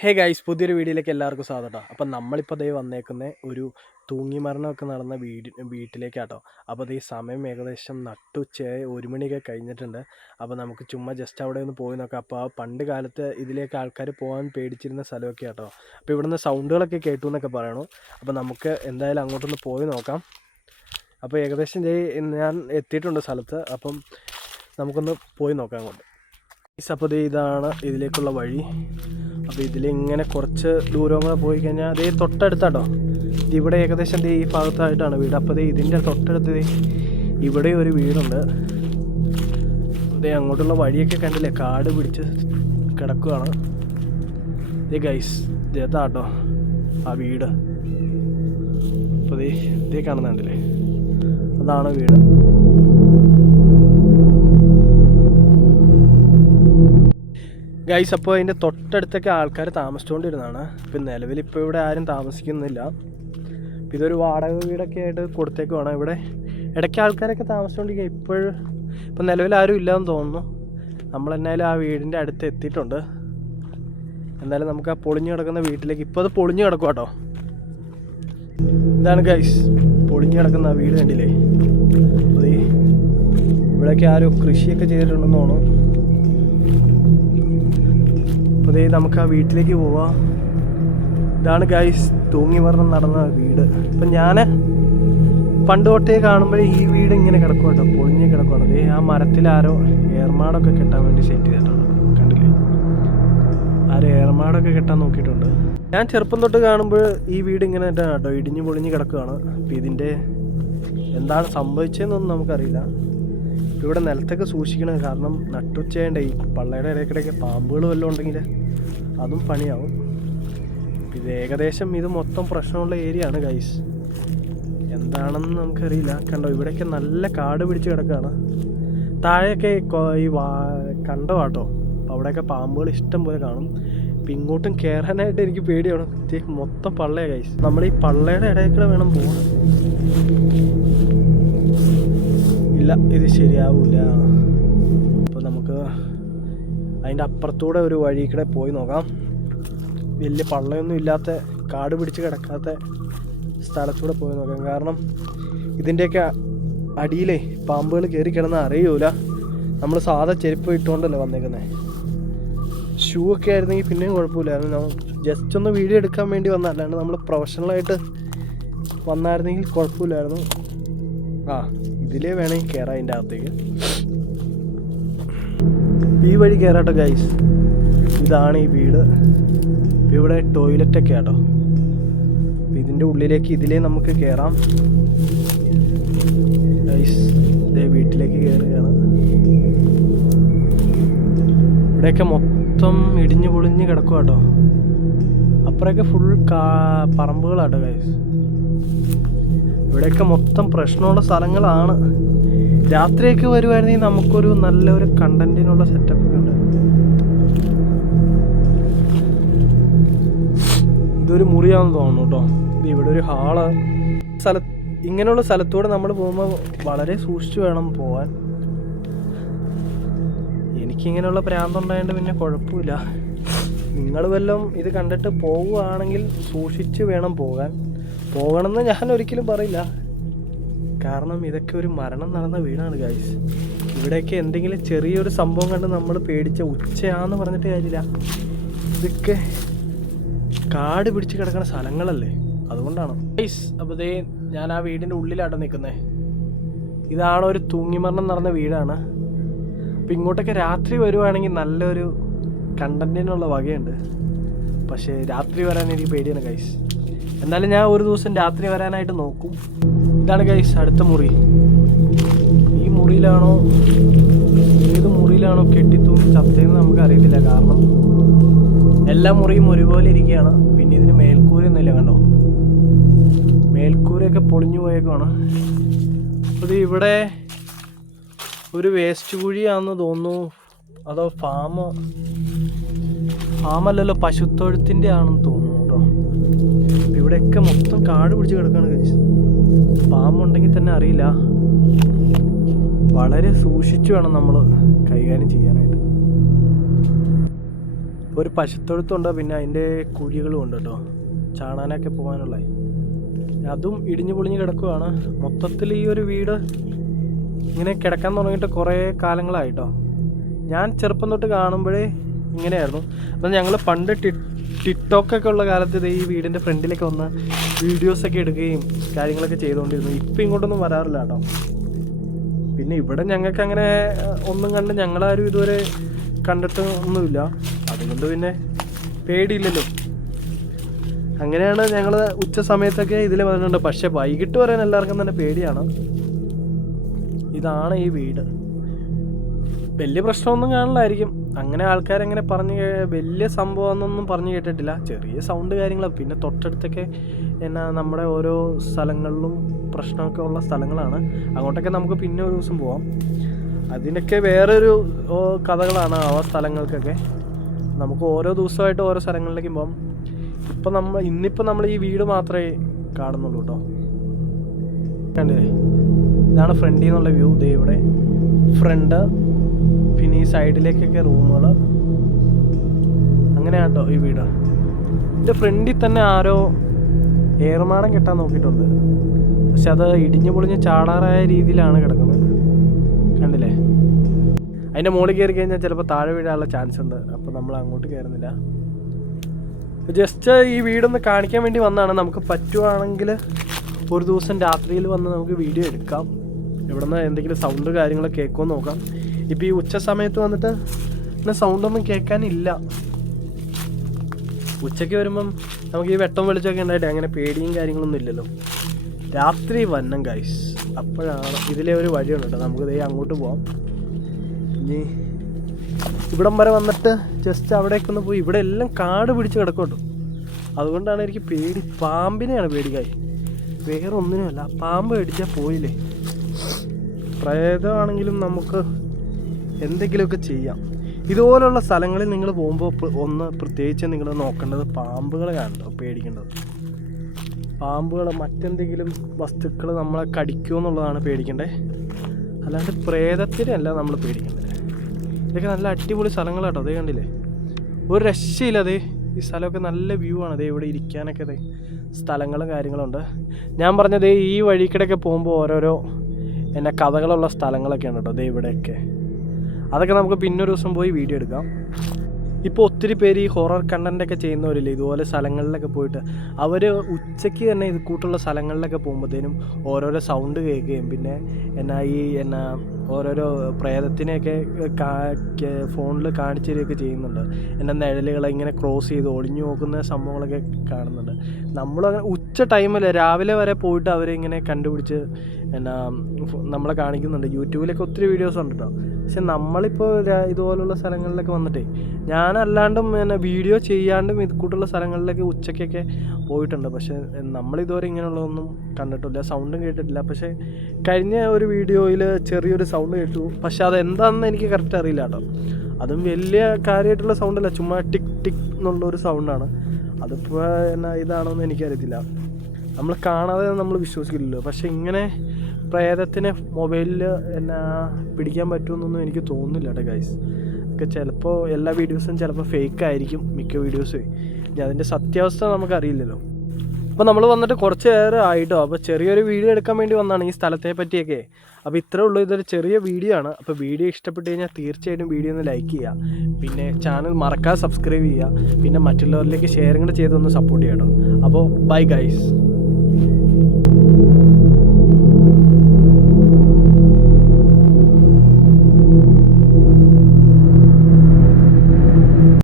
Hey guys, പുതിയൊരു വീഡിയോയിലേക്ക് എല്ലാവർക്കും സ്വാഗതം. അപ്പം നമ്മളിപ്പോൾ ദേ വന്നേക്കുന്ന ഒരു തൂങ്ങി മരണമൊക്കെ നടന്ന വീട്ടിലേക്കാട്ടോ. അപ്പോൾ ഈ സമയം ഏകദേശം നട്ടുച്ചയായി 1 മണിയൊക്കെ കഴിഞ്ഞിട്ടുണ്ട്. അപ്പോൾ നമുക്ക് ചുമ്മാ ജസ്റ്റ് അവിടെ ഒന്ന് പോയി നോക്കാം. അപ്പോൾ ആ പണ്ട് കാലത്ത് ഇതിലേക്ക് ആൾക്കാർ പോകാൻ പേടിച്ചിരുന്ന സ്ഥലമൊക്കെ ആട്ടോ. അപ്പോൾ ഇവിടുന്ന് സൗണ്ടുകളൊക്കെ കേട്ടു എന്നൊക്കെ പറയണു. അപ്പോൾ നമുക്ക് എന്തായാലും അങ്ങോട്ടൊന്ന് പോയി നോക്കാം. അപ്പോൾ ഏകദേശം ഞാൻ എത്തിയിട്ടുണ്ട് സ്ഥലത്ത്. അപ്പം നമുക്കൊന്ന് പോയി നോക്കാം അങ്ങോട്ട്. അപ്പോൾ ഇതാണ് ഇതിലേക്കുള്ള വഴി. അപ്പോൾ ഇതിലിങ്ങനെ കുറച്ച് ദൂരം കൂടെ പോയി കഴിഞ്ഞാൽ അതേ തൊട്ടടുത്താട്ടോ. ഇവിടെ ഏകദേശം ഈ ഭാഗത്തായിട്ടാണ് വീട്. അപ്പോൾ ഇതിൻ്റെ തൊട്ടടുത്ത് ഇവിടെ ഒരു വീടുണ്ട്. അതേ അങ്ങോട്ടുള്ള വഴിയൊക്കെ കണ്ടില്ലേ, കാട് പിടിച്ച് കിടക്കുകയാണ്. ഇതേ ഗൈസ്, ഇതാട്ടോ ആ വീട്. അപ്പോൾ ഇതേ കാണുന്നുണ്ടല്ലേ, അതാണ് വീട്. ഗൈസ്, അപ്പോൾ അതിൻ്റെ തൊട്ടടുത്തൊക്കെ ആൾക്കാർ താമസിച്ചുകൊണ്ടിരുന്നതാണ്. ഇപ്പം നിലവിലിപ്പോൾ ഇവിടെ ആരും താമസിക്കുന്നില്ല. ഇതൊരു വാടക വീടൊക്കെ ആയിട്ട് കൊടുത്തേക്കുവാണ്. ഇവിടെ ഇടയ്ക്ക് ആൾക്കാരൊക്കെ താമസിച്ചുകൊണ്ടിരിക്കുക. ഇപ്പം നിലവിൽ ആരും ഇല്ലയെന്ന് തോന്നുന്നു. നമ്മളെന്നാലും ആ വീടിൻ്റെ അടുത്ത് എത്തിയിട്ടുണ്ട്. എന്തായാലും നമുക്ക് ആ പൊളിഞ്ഞു കിടക്കുന്ന വീട്ടിലേക്ക്, ഇപ്പോൾ അത് പൊളിഞ്ഞു കിടക്കും കേട്ടോ. ഇതാണ് ഗൈസ് പൊളിഞ്ഞു കിടക്കുന്ന ആ വീട്, കണ്ടില്ലേ. അപ്പോൾ ഇവിടെയൊക്കെ ആരും കൃഷിയൊക്കെ ചെയ്തിട്ടുണ്ടെന്ന് തോന്നുന്നു. അപ്പോൾ നമുക്ക് ആ വീട്ടിലേക്ക് പോവാം. ഇതാണ് ഗൈസ് തൂങ്ങി മരണം നടന്ന വീട്. അപ്പം ഞാൻ പണ്ട് തൊട്ടേ കാണുമ്പോഴേ ഈ വീട് ഇങ്ങനെ കിടക്കും കേട്ടോ, പൊളിഞ്ഞ് കിടക്കുകയാണ്. ആ മരത്തിൽ ആരോ ഏർമാടൊക്കെ കെട്ടാൻ വേണ്ടി സെറ്റ് ചെയ്തിട്ടുണ്ട്, കണ്ടില്ലേ. ആരോ ഏർമാടൊക്കെ കെട്ടാൻ നോക്കിയിട്ടുണ്ട്. ഞാൻ ചെറുപ്പം തൊട്ട് കാണുമ്പോൾ ഈ വീട് ഇങ്ങനെ കേട്ടോ ഇടിഞ്ഞ് പൊളിഞ്ഞ് കിടക്കുകയാണ്. അപ്പം ഇതിൻ്റെ എന്താണ് സംഭവിച്ചതെന്നൊന്നും നമുക്കറിയില്ല. ഇവിടെ നിലത്തൊക്കെ സൂക്ഷിക്കണം, കാരണം നട്ടുച്ചയുണ്ട്. ഈ പള്ളയുടെ ഇടയ്ക്കിടയ്ക്ക് പാമ്പുകൾ വല്ലതും ഉണ്ടെങ്കിൽ അതും പണിയാവും. ഇത് ഏകദേശം ഇത് മൊത്തം പ്രശ്നമുള്ള ഏരിയ ആണ് ഗൈസ്. എന്താണെന്ന് നമുക്കറിയില്ല. കണ്ടോ, ഇവിടെയൊക്കെ നല്ല കാട് പിടിച്ച് കിടക്കുകയാണ്. താഴെയൊക്കെ ഈ കണ്ടോ കേട്ടോ, അവിടെയൊക്കെ പാമ്പുകൾ ഇഷ്ടം പോലെ കാണും. ഇപ്പം ഇങ്ങോട്ടും കയറാനായിട്ട് എനിക്ക് പേടിയാണ്. മൊത്തം പള്ളയാണ് ഗൈസ്. നമ്മൾ ഈ പള്ളയുടെ ഇടയ്ക്കൂടെ വേണം പോകാൻ. ഇല്ല, ഇത് ശരിയാവില്ല. അപ്പോൾ നമുക്ക് അതിൻ്റെ അപ്പുറത്തൂടെ ഒരു വഴി കൂടെ പോയി നോക്കാം. വലിയ പള്ളയൊന്നും ഇല്ലാത്ത കാട് പിടിച്ച് കിടക്കാത്ത സ്ഥലത്തൂടെ പോയി നോക്കാം. കാരണം ഇതിൻ്റെയൊക്കെ അടിയിലേ പാമ്പുകൾ കയറി കിടന്നാൽ അറിയൂല. നമ്മൾ സാധാ ചെരുപ്പ് ഇട്ടുകൊണ്ടല്ലേ വന്നേക്കുന്നത്. ഷൂ ഒക്കെ ആയിരുന്നെങ്കിൽ പിന്നെയും കുഴപ്പമില്ലായിരുന്നു. ജസ്റ്റ് ഒന്ന് വീഡിയോ എടുക്കാൻ വേണ്ടി വന്നതല്ലാണ്ട് നമ്മൾ പ്രൊഫഷണലായിട്ട് വന്നായിരുന്നെങ്കിൽ കുഴപ്പമില്ലായിരുന്നു. ഇതിലേ വേണമെങ്കിൽ കയറാം അതിൻ്റെ അകത്തേക്ക്. ഈ വഴി കയറാട്ടോ ഗൈസ്. ഇതാണ് ഈ വീട്. ഇവിടെ ടോയ്ലറ്റൊക്കെ ആട്ടോ. ഇതിൻ്റെ ഉള്ളിലേക്ക് ഇതിലേ നമുക്ക് കയറാം ഗൈസ്. ഇതേ വീട്ടിലേക്ക് കയറുകയാണ്. ഇവിടെയൊക്കെ മൊത്തം ഇടിഞ്ഞു പൊളിഞ്ഞ് കിടക്കും കേട്ടോ. അപ്പുറമൊക്കെ ഫുൾ പറമ്പുകളാട്ടോ ഗൈസ്. ഇവിടെയൊക്കെ മൊത്തം പ്രശ്നമുള്ള സ്ഥലങ്ങളാണ്. രാത്രിയൊക്കെ വരുമായിരുന്നെങ്കിൽ നമുക്കൊരു നല്ലൊരു കണ്ടന്റിനുള്ള സെറ്റപ്പ് ഒക്കെ ഉണ്ട്. ഇതൊരു മുറിയാണെന്ന് തോന്നുന്നു കേട്ടോ. ഇവിടെ ഒരു ഹാള്. ഇങ്ങനെയുള്ള സ്ഥലത്തൂടെ നമ്മൾ പോകുമ്പോൾ വളരെ സൂക്ഷിച്ച് വേണം പോകാൻ. എനിക്കിങ്ങനെയുള്ള ഭ്രാന്തുണ്ടായതുകൊണ്ട് പിന്നെ കുഴപ്പമില്ല. നിങ്ങൾ വല്ലതും ഇത് കണ്ടിട്ട് പോവുകയാണെങ്കിൽ സൂക്ഷിച്ച് വേണം പോകണമെന്ന് ഞാൻ ഒരിക്കലും പറയില്ല. കാരണം ഇതൊക്കെ ഒരു മരണം നടന്ന വീടാണ് ഗൈസ്. ഇവിടെയൊക്കെ എന്തെങ്കിലും ചെറിയൊരു സംഭവം കണ്ട് നമ്മൾ പേടിച്ച ഉച്ചയാന്ന് പറഞ്ഞിട്ട് കാര്യമില്ല. ഇതൊക്കെ കാട് പിടിച്ച് കിടക്കുന്ന സ്ഥലങ്ങളല്ലേ, അതുകൊണ്ടാണ് ഗൈസ്. അപ്പോൾ ഞാൻ ആ വീടിൻ്റെ ഉള്ളിലാട്ടോ നിൽക്കുന്നത്. ഇതാണ് ഒരു തൂങ്ങിമരണം നടന്ന വീടാണ്. അപ്പം ഇങ്ങോട്ടൊക്കെ രാത്രി വരുവാണെങ്കിൽ നല്ലൊരു കണ്ടന്റിനുള്ള വകയുണ്ട്. പക്ഷേ രാത്രി വരാൻ എനിക്ക് പേടിയാണ് ഗൈസ്. എന്നാലും ഞാൻ ഒരു ദിവസം രാത്രി വരാനായിട്ട് നോക്കും. ഇതാണ് ഗൈസ് അടുത്ത മുറി. ഈ മുറിയിലാണോ ഏത് മുറിയിലാണോ കെട്ടിത്തൂങ്ങി ചത്തതെന്ന് നമുക്ക് അറിയത്തില്ല. കാരണം എല്ലാ മുറിയും ഒരുപോലെ ഇരിക്കുകയാണ്. പിന്നെ ഇതിന് മേൽക്കൂരയൊന്നുമില്ല, കണ്ടോ. മേൽക്കൂരയൊക്കെ പൊളിഞ്ഞു പോയേക്കാണ്. അപ്പോൾ ഇവിടെ ഒരു വേസ്റ്റ് കുഴിയാണെന്ന് തോന്നുന്നു. അതോ ഫാമല്ലല്ലോ, പശുത്തൊഴുത്തിൻ്റെ ആണെന്ന് തോന്നുന്നു കേട്ടോ. ഇവിടെയൊക്കെ മൊത്തം കാട് പിടിച്ച് കിടക്കുകയാണ് ഗൈസ്. പാമ്പുണ്ടെങ്കിൽ തന്നെ അറിയില്ല. വളരെ സൂക്ഷിച്ചു വേണം നമ്മൾ കൈകാര്യം ചെയ്യാനായിട്ട്. ഒരു പശുത്തൊഴുത്തുണ്ട്, പിന്നെ അതിൻ്റെ കുഴികളും ഉണ്ട് കേട്ടോ, ചാണാനൊക്കെ പോകാനുള്ള. അതും ഇടിഞ്ഞു പൊളിഞ്ഞ് കിടക്കുകയാണ്. മൊത്തത്തിൽ ഈ ഒരു വീട് ഇങ്ങനെ കിടക്കാൻ തുടങ്ങിയിട്ട് കുറേ കാലങ്ങളായിട്ടോ. ഞാൻ ചെറുപ്പം തൊട്ട് കാണുമ്പോഴേ ഇങ്ങനെയായിരുന്നു. അപ്പം ഞങ്ങൾ പണ്ട് ടിക്ടോക്കൊക്കെ ഉള്ള കാലത്ത് ഈ വീടിൻ്റെ ഫ്രണ്ടിലൊക്കെ വന്ന് വീഡിയോസൊക്കെ എടുക്കുകയും കാര്യങ്ങളൊക്കെ ചെയ്തുകൊണ്ടിരുന്നു. ഇപ്പം ഇങ്ങോട്ടൊന്നും വരാറില്ല കേട്ടോ. പിന്നെ ഇവിടെ ഞങ്ങൾക്ക് അങ്ങനെ ഒന്നും കണ്ട് ഞങ്ങളാരും ഇതുവരെ കണ്ടിട്ട് ഒന്നുമില്ല. അതുകൊണ്ട് പിന്നെ പേടിയില്ലല്ലോ. അങ്ങനെയാണ് ഞങ്ങൾ ഉച്ച സമയത്തൊക്കെ ഇതിൽ വന്നിട്ടുണ്ട്. പക്ഷെ വൈകിട്ട് വരാൻ എല്ലാവർക്കും തന്നെ പേടിയാണ്. ഇതാണ് ഈ വീട്. വലിയ പ്രശ്നമൊന്നും കാണില്ലായിരിക്കും. അങ്ങനെ ആൾക്കാരങ്ങനെ വലിയ സംഭവമൊന്നും പറഞ്ഞു കേട്ടിട്ടില്ല. ചെറിയ സൗണ്ട് കാര്യങ്ങൾ. പിന്നെ തൊട്ടടുത്തൊക്കെ നമ്മുടെ ഓരോ സ്ഥലങ്ങളിലും പ്രശ്നമൊക്കെ ഉള്ള സ്ഥലങ്ങളാണ്. അങ്ങോട്ടൊക്കെ നമുക്ക് പിന്നെ ഒരു ദിവസം പോവാം. അതിനൊക്കെ വേറൊരു കഥകളാണ് ആ സ്ഥലങ്ങൾക്കൊക്കെ. നമുക്ക് ഓരോ ദിവസമായിട്ട് ഓരോ സ്ഥലങ്ങളിലേക്ക് പോകാം. ഇന്നിപ്പോൾ നമ്മൾ ഈ വീട് മാത്രമേ കാണുന്നുള്ളൂ കേട്ടോ. കണ്ടില്ലേ, ഇതാണ് ഫ്രണ്ടിൽ നിന്നുള്ള വ്യൂ. ദേ ഇവിടെ ഫ്രണ്ട്, പിന്നെ ഈ സൈഡിലേക്കൊക്കെ റൂമുകൾ. അങ്ങനെയാണ് കേട്ടോ ഈ വീട്. ഇതിൻ്റെ ഫ്രണ്ടിൽ തന്നെ ആരോ ഏറുമാടം കെട്ടാൻ നോക്കിയിട്ടുണ്ട്. പക്ഷെ അത് ഇടിഞ്ഞു പൊളിഞ്ഞ് ചാടാറായ രീതിയിലാണ് കിടക്കുന്നത്. കണ്ടില്ലേ, അതിൻ്റെ മുകളിൽ കയറി കഴിഞ്ഞാൽ ചിലപ്പോൾ താഴെ വീഴാനുള്ള ചാൻസ് ഉണ്ട്. അപ്പോൾ നമ്മൾ അങ്ങോട്ട് കയറുന്നില്ല. ജസ്റ്റ് ഈ വീടൊന്ന് കാണിക്കാൻ വേണ്ടി വന്നതാണ്. നമുക്ക് പറ്റുവാണെങ്കിൽ ഒരു ദിവസം രാത്രിയിൽ വന്ന് നമുക്ക് വീഡിയോ എടുക്കാം. ഇവിടെ നിന്ന് എന്തെങ്കിലും സൗണ്ട് കാര്യങ്ങളൊക്കെ കേൾക്കുമോ നോക്കാം. ഇപ്പോൾ ഈ ഉച്ച സമയത്ത് വന്നിട്ട് പിന്നെ സൗണ്ടൊന്നും കേൾക്കാനില്ല. ഉച്ചയ്ക്ക് വരുമ്പം നമുക്ക് ഈ വെട്ടം വെളിച്ചമൊക്കെ ഉണ്ടായിട്ട് അങ്ങനെ പേടിയും കാര്യങ്ങളൊന്നും ഇല്ലല്ലോ. രാത്രി വന്നം ഗൈസ്, അപ്പോഴാണ്. ഇതിലെ ഒരു വഴിയുണ്ട് കേട്ടോ, നമുക്ക് ദേ അങ്ങോട്ട് പോവാം. ഇനി ഇവിടം വരെ വന്നിട്ട് ജസ്റ്റ് അവിടേക്ക് ഒന്ന് പോയി. ഇവിടെ എല്ലാം കാട് പിടിച്ച് കിടക്കോട്ടോ. അതുകൊണ്ടാണ് എനിക്ക് പേടി. പാമ്പിനെയാണ് പേടിക്കായി, വേറെ ഒന്നിനുമല്ല. പാമ്പ് അടിച്ചാൽ പോയില്ലേ. പ്രേതമാണെങ്കിലും നമുക്ക് എന്തെങ്കിലുമൊക്കെ ചെയ്യാം. ഇതുപോലുള്ള സ്ഥലങ്ങളിൽ നിങ്ങൾ പോകുമ്പോൾ ഒന്ന് പ്രത്യേകിച്ച് നിങ്ങൾ നോക്കേണ്ടത് പാമ്പുകളെ കാണുന്നുണ്ടോ, പേടിക്കേണ്ടത്. പാമ്പുകൾ, മറ്റെന്തെങ്കിലും വസ്തുക്കൾ നമ്മളെ കടിക്കുമോ എന്നുള്ളതാണ് പേടിക്കേണ്ടത്. അല്ലാണ്ട് പ്രേതത്തിനല്ല നമ്മൾ പേടിക്കേണ്ടത്. ഇതൊക്കെ നല്ല അടിപൊളി സ്ഥലങ്ങളാട്ടോ. അതേ കണ്ടില്ലേ, ഒരു രക്ഷയില്ല. അതേ ഈ സ്ഥലമൊക്കെ നല്ല വ്യൂ ആണ്. അതേ ഇവിടെ ഇരിക്കാനൊക്കെ അതേ സ്ഥലങ്ങളും കാര്യങ്ങളുണ്ട്. ഞാൻ പറഞ്ഞത് ഈ വഴിക്കിടയൊക്കെ പോകുമ്പോൾ ഓരോരോ കഥകളുള്ള സ്ഥലങ്ങളൊക്കെയാണ് കേട്ടോ. അതേ ഇവിടെയൊക്കെ അതൊക്കെ നമുക്ക് പിന്നൊരു ദിവസം പോയി വീഡിയോ എടുക്കാം. ഇപ്പോൾ ഒത്തിരി പേര് ഈ ഹൊറർ കണ്ടൻ്റൊക്കെ ചെയ്യുന്നവരില്ലേ, ഇതുപോലെ സ്ഥലങ്ങളിലൊക്കെ പോയിട്ട് അവർ ഉച്ചയ്ക്ക് തന്നെ ഇത് കൂട്ടുള്ള സ്ഥലങ്ങളിലൊക്കെ പോകുമ്പോഴത്തേനും ഓരോരോ സൗണ്ട് കേൾക്കുകയും പിന്നെ ഓരോരോ പ്രേതത്തിനെയൊക്കെ ഫോണിൽ കാണിച്ചു തരികയൊക്കെ ചെയ്യുന്നുണ്ട്. നിഴലുകളെ ഇങ്ങനെ ക്രോസ് ചെയ്ത് ഒളിഞ്ഞു നോക്കുന്ന സംഭവങ്ങളൊക്കെ കാണുന്നുണ്ട്. നമ്മളങ്ങനെ ഉച്ച ടൈമിൽ രാവിലെ വരെ പോയിട്ട് അവരിങ്ങനെ കണ്ടുപിടിച്ച് നമ്മളെ കാണിക്കുന്നുണ്ട്. യൂട്യൂബിലൊക്കെ ഒത്തിരി വീഡിയോസ് ഉണ്ട് കേട്ടോ. പക്ഷെ നമ്മളിപ്പോൾ ഇതുപോലുള്ള സ്ഥലങ്ങളിലൊക്കെ വന്നിട്ടേ, ഞാനല്ലാണ്ടും വീഡിയോ ചെയ്യാണ്ടും ഇത് കൂട്ടുള്ള സ്ഥലങ്ങളിലൊക്കെ ഉച്ചയ്ക്കൊക്കെ പോയിട്ടുണ്ട്. പക്ഷെ നമ്മളിതുവരെ ഇങ്ങനെയുള്ളതൊന്നും കണ്ടിട്ടില്ല, സൗണ്ടും കേട്ടിട്ടില്ല. പക്ഷേ കഴിഞ്ഞ ഒരു വീഡിയോയിൽ ചെറിയൊരു സൗണ്ട് കേട്ടു. പക്ഷെ അതെന്താണെന്ന് എനിക്ക് കറക്റ്റ് അറിയില്ല കേട്ടോ. അതും വലിയ കാര്യമായിട്ടുള്ള സൗണ്ടല്ല, ചുമ്മാ ടിക് ടിക് എന്നുള്ളൊരു സൗണ്ടാണ്. അതിപ്പോൾ ഇതാണോ എന്ന് എനിക്കറിയത്തില്ല. നമ്മൾ കാണാതെ നമ്മൾ വിശ്വസിക്കില്ലല്ലോ. പക്ഷെ ഇങ്ങനെ പ്രേതത്തിനെ മൊബൈലിൽ പിടിക്കാൻ പറ്റുമെന്നൊന്നും എനിക്ക് തോന്നുന്നില്ല കേട്ടോ ഗൈസ്. ഒക്കെ ചിലപ്പോൾ എല്ലാ വീഡിയോസും ചിലപ്പോൾ ഫേക്ക് ആയിരിക്കും, മിക്ക വീഡിയോസും. ഇനി അതിൻ്റെ സത്യാവസ്ഥ നമുക്കറിയില്ലല്ലോ. അപ്പോൾ നമ്മൾ വന്നിട്ട് കുറച്ച് നേരം ആയിട്ടോ. അപ്പോൾ ചെറിയൊരു വീഡിയോ എടുക്കാൻ വേണ്ടി വന്നതാണ് ഈ സ്ഥലത്തെ പറ്റിയൊക്കെ. അപ്പോൾ ഇത്രേ ഉള്ളൂ, ഇതൊരു ചെറിയ വീഡിയോ ആണ്. അപ്പോൾ വീഡിയോ ഇഷ്ടപ്പെട്ട് കഴിഞ്ഞാൽ തീർച്ചയായിട്ടും വീഡിയോ ഒന്ന് ലൈക്ക് ചെയ്യുക. പിന്നെ ചാനൽ മറക്കാതെ സബ്സ്ക്രൈബ് ചെയ്യുക. പിന്നെ മറ്റുള്ളവരിലേക്ക് ഷെയറും കൂടെ ചെയ്തൊന്ന് സപ്പോർട്ട് ചെയ്യണം. അപ്പോൾ ബൈ ഗൈസ്.